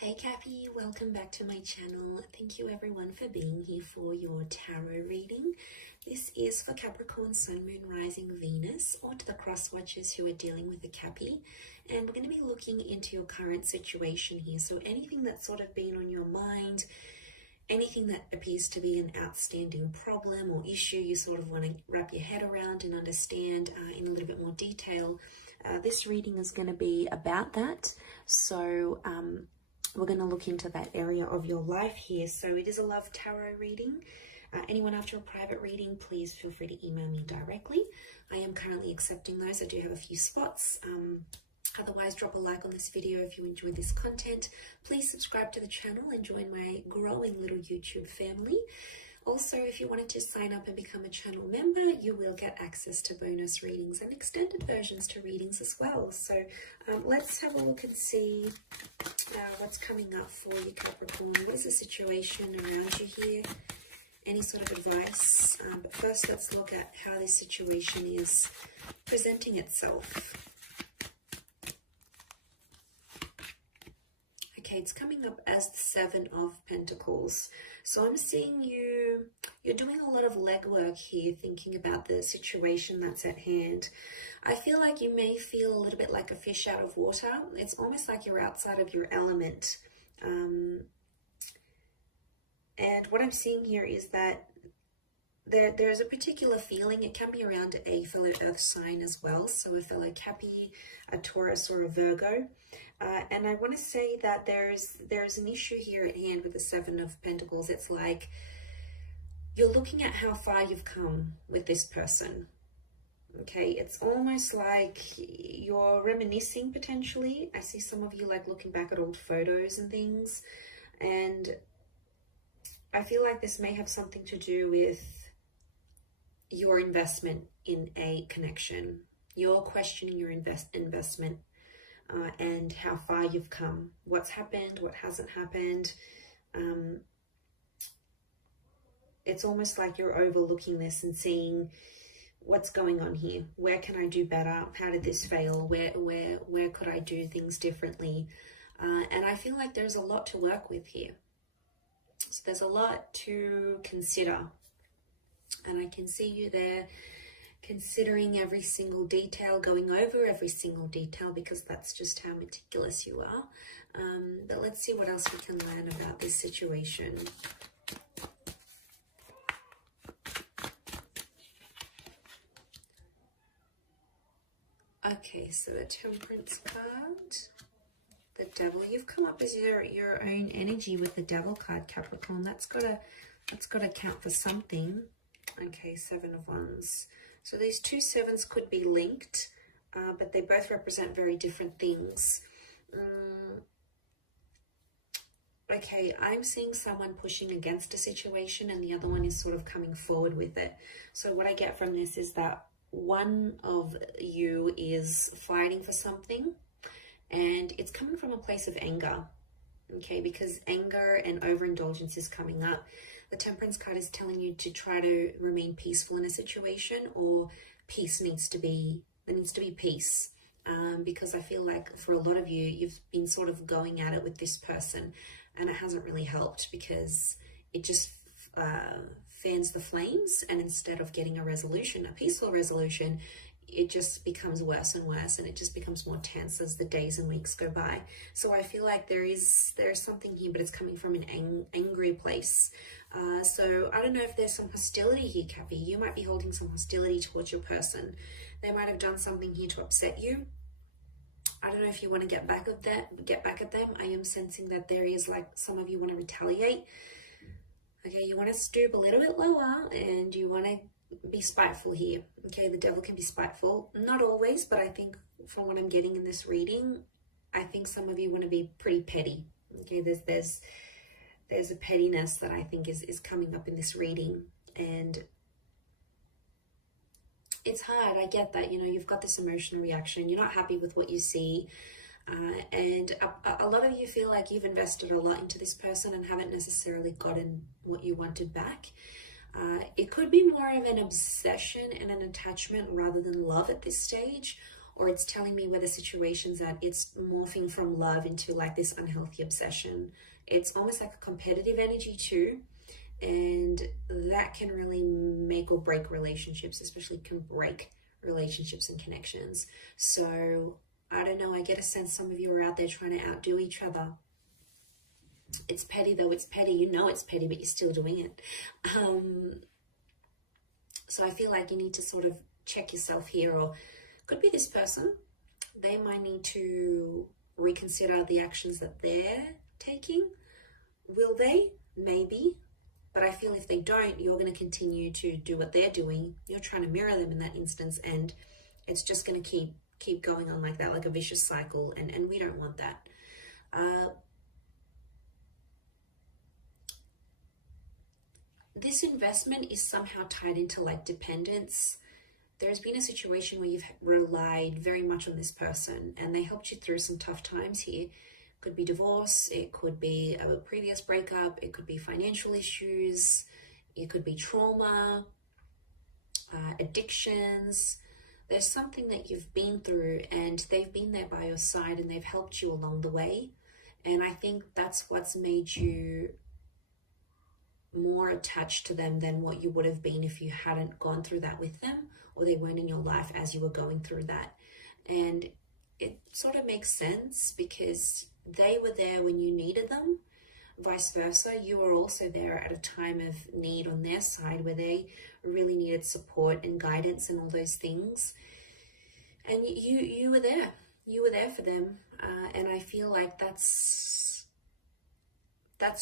Hey Cappy, welcome back to my channel. Thank you everyone for being here for your tarot reading. This is for Capricorn, Sun, Moon, Rising, Venus, or to the cross watchers who are dealing with a Cappy. And we're going to be looking into your current situation here. So anything that's sort of been on your mind, anything that appears to be an outstanding problem or issue you sort of want to wrap your head around and understand in a little bit more detail. This reading is going to be about that. So we're going to look into that area of your life here. So it is a love tarot reading. Anyone after a private reading, please feel free to email me directly. I am currently accepting those. I do have a few spots. Otherwise, drop a like on this video if you enjoyed this content. Please subscribe to the channel and join my growing little YouTube family. Also, if you wanted to sign up and become a channel member, you will get access to bonus readings and extended versions to readings as well. So let's have a look and see what's coming up for you, Capricorn. What is the situation around you here? Any sort of advice? But first, let's look at how this situation is presenting itself. Okay, it's coming up as the Seven of Pentacles. So I'm seeing you're doing a lot of legwork here, thinking about the situation that's at hand. I feel like you may feel a little bit like a fish out of water. It's almost like you're outside of your element. And what I'm seeing here is that there's a particular feeling. It can be around a fellow earth sign as well. So a fellow Cappy, a Taurus, or a Virgo. And I want to say that there's an issue here at hand with the Seven of Pentacles. It's like you're looking at how far you've come with this person. Okay, it's almost like you're reminiscing potentially. I see some of you like looking back at old photos and things. And I feel like this may have something to do with your investment in a connection. You're questioning your investment and how far you've come. What's happened, what hasn't happened. It's almost like you're overlooking this and seeing what's going on here. Where can I do better? How did this fail? Where could I do things differently? And I feel like there's a lot to work with here. So there's a lot to consider. And I can see you there considering every single detail, going over every single detail, because that's just how meticulous you are. But let's see what else we can learn about this situation. Okay, so the Temperance card, the Devil. You've come up as your own energy with the Devil card, Capricorn. That's gotta count for something. Okay, Seven of Wands. So these two sevens could be linked, but they both represent very different things. Okay, I'm seeing someone pushing against a situation and the other one is sort of coming forward with it. So what I get from this is that one of you is fighting for something and it's coming from a place of anger. Okay, because anger and overindulgence is coming up. The Temperance card is telling you to try to remain peaceful in a situation, or there needs to be peace. Because I feel like for a lot of you, you've been sort of going at it with this person and it hasn't really helped because it just fans the flames, and instead of getting a resolution, a peaceful resolution, it just becomes worse and worse, and it just becomes more tense as the days and weeks go by. So I feel like there's something here, but it's coming from an angry place. So I don't know if there's some hostility here, Cappy. You might be holding some hostility towards your person. They might have done something here to upset you. I don't know if you want to get back at them. I am sensing that there is like some of you want to retaliate. Okay, you want to stoop a little bit lower and you want to be spiteful here. Okay, the Devil can be spiteful. Not always, but I think from what I'm getting in this reading, I think some of you want to be pretty petty. Okay, there's a pettiness that I think is coming up in this reading, and it's hard. I get that, you know, you've got this emotional reaction. You're not happy with what you see. And a lot of you feel like you've invested a lot into this person and haven't necessarily gotten what you wanted back. It could be more of an obsession and an attachment rather than love at this stage, or it's telling me where the situation's at. It's morphing from love into like this unhealthy obsession. It's almost like a competitive energy too, and that can really make or break relationships, especially can break relationships and connections. So I don't know, I get a sense some of you are out there trying to outdo each other. It's petty though, it's petty. You know it's petty, but you're still doing it. So I feel like you need to sort of check yourself here, or could be this person. They might need to reconsider the actions that they're taking. Will they? Maybe. But I feel if they don't, you're going to continue to do what they're doing. You're trying to mirror them in that instance, and it's just going to keep going on like that, like a vicious cycle, and we don't want that. This investment is somehow tied into like dependence. There's been a situation where you've relied very much on this person and they helped you through some tough times here. Could be divorce, it could be a previous breakup, it could be financial issues, it could be trauma, addictions. There's something that you've been through and they've been there by your side and they've helped you along the way. And I think that's what's made you more attached to them than what you would have been if you hadn't gone through that with them, or they weren't in your life as you were going through that. And it sort of makes sense because they were there when you needed them. Vice versa, you were also there at a time of need on their side where they really needed support and guidance and all those things. And you were there. You were there for them. And I feel like that's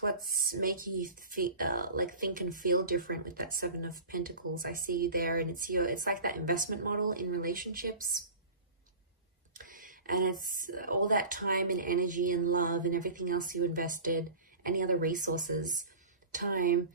what's making you think and feel different with that Seven of Pentacles. I see you there, and it's like that investment model in relationships. And it's all that time and energy and love and everything else you invested, any other resources, time,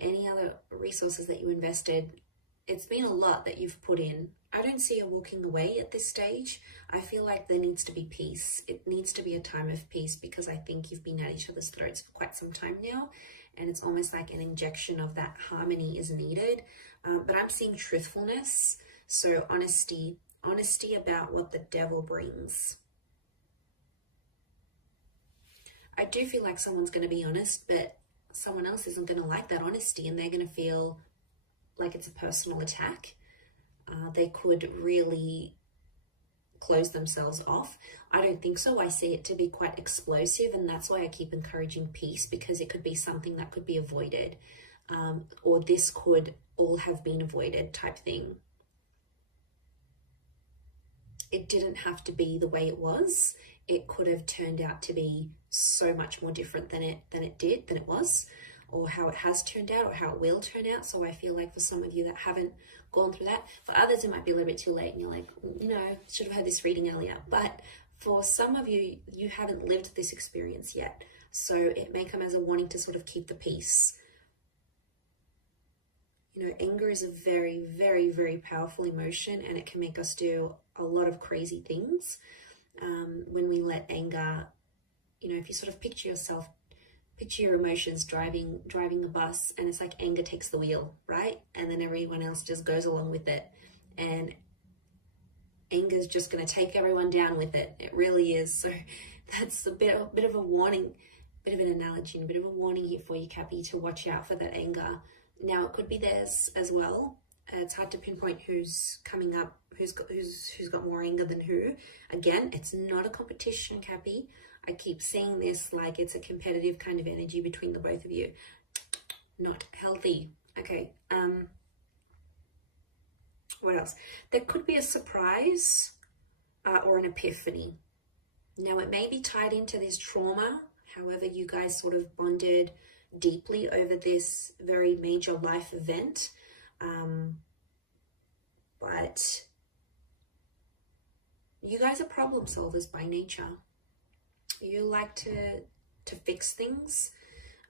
any other resources that you invested. It's been a lot that you've put in. I don't see you walking away at this stage. I feel like there needs to be peace. It needs to be a time of peace because I think you've been at each other's throats for quite some time now. And it's almost like an injection of that harmony is needed. But I'm seeing truthfulness. So honesty about what the devil brings. I do feel like someone's going to be honest, but someone else isn't going to like that honesty and they're going to feel like it's a personal attack. They could really close themselves off. I don't think so. I see it to be quite explosive, and that's why I keep encouraging peace, because it could be something that could be avoided, or this could all have been avoided type thing. It didn't have to be the way it was. It could have turned out to be so much more different than it was, or how it has turned out, or how it will turn out. So I feel like for some of you that haven't gone through that, for others it might be a little bit too late and you're like, should have had this reading earlier. But for some of you, you haven't lived this experience yet. So it may come as a warning to sort of keep the peace. Anger is a very, very, very powerful emotion, and it can make us do a lot of crazy things when we let anger, if you sort of picture your emotions driving a bus, and it's like anger takes the wheel, right? And then everyone else just goes along with it. And anger is just going to take everyone down with it. It really is. So that's a bit of a warning, bit of an analogy, a bit of a warning here for you, Cappy, to watch out for that anger. Now, it could be theirs as well. It's hard to pinpoint who's coming up, who's got more anger than who. Again, it's not a competition, Cappy. I keep seeing this like it's a competitive kind of energy between the both of you. Not healthy. Okay. What else? There could be a surprise or an epiphany. Now, it may be tied into this trauma. However, you guys sort of bonded deeply over this very major life event. But you guys are problem solvers by nature. You like to fix things.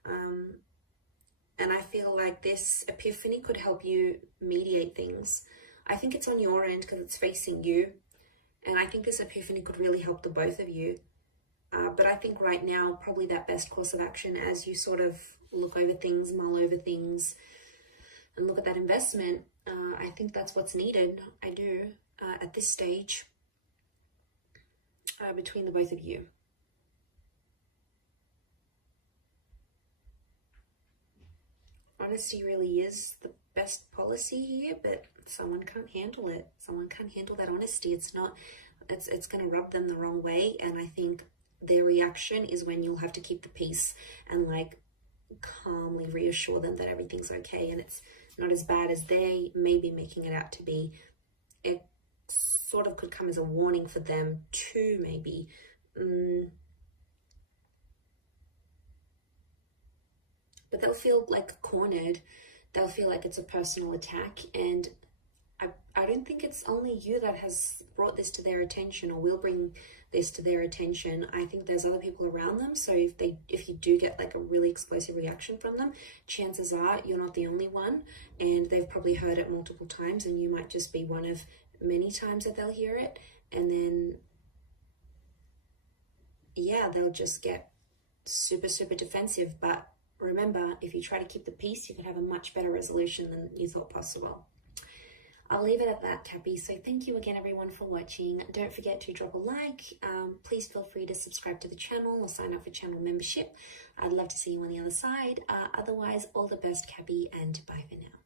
And I feel like this epiphany could help you mediate things. I think it's on your end because it's facing you. And I think this epiphany could really help the both of you. But I think right now, probably that best course of action as you sort of look over things, mull over things, and look at that investment, I think that's what's needed. I do. at this stage between the both of you. Honesty really is the best policy here, but someone can't handle it. Someone can't handle that honesty. It's going to rub them the wrong way, and I think their reaction is when you'll have to keep the peace and like calmly reassure them that everything's okay and it's not as bad as they may be making it out to be. It sort of could come as a warning for them too, maybe. But they'll feel like cornered. They'll feel like it's a personal attack, and I don't think it's only you that has brought this to their attention or will bring this to their attention. I think there's other people around them. So if you do get like a really explosive reaction from them, chances are you're not the only one, and they've probably heard it multiple times, and you might just be one of many times that they'll hear it. And then, yeah, they'll just get super, super defensive. But remember, if you try to keep the peace, you can have a much better resolution than you thought possible. I'll leave it at that, Cappy. So thank you again, everyone, for watching. Don't forget to drop a like. Please feel free to subscribe to the channel or sign up for channel membership. I'd love to see you on the other side. Otherwise, all the best, Cappy, and bye for now.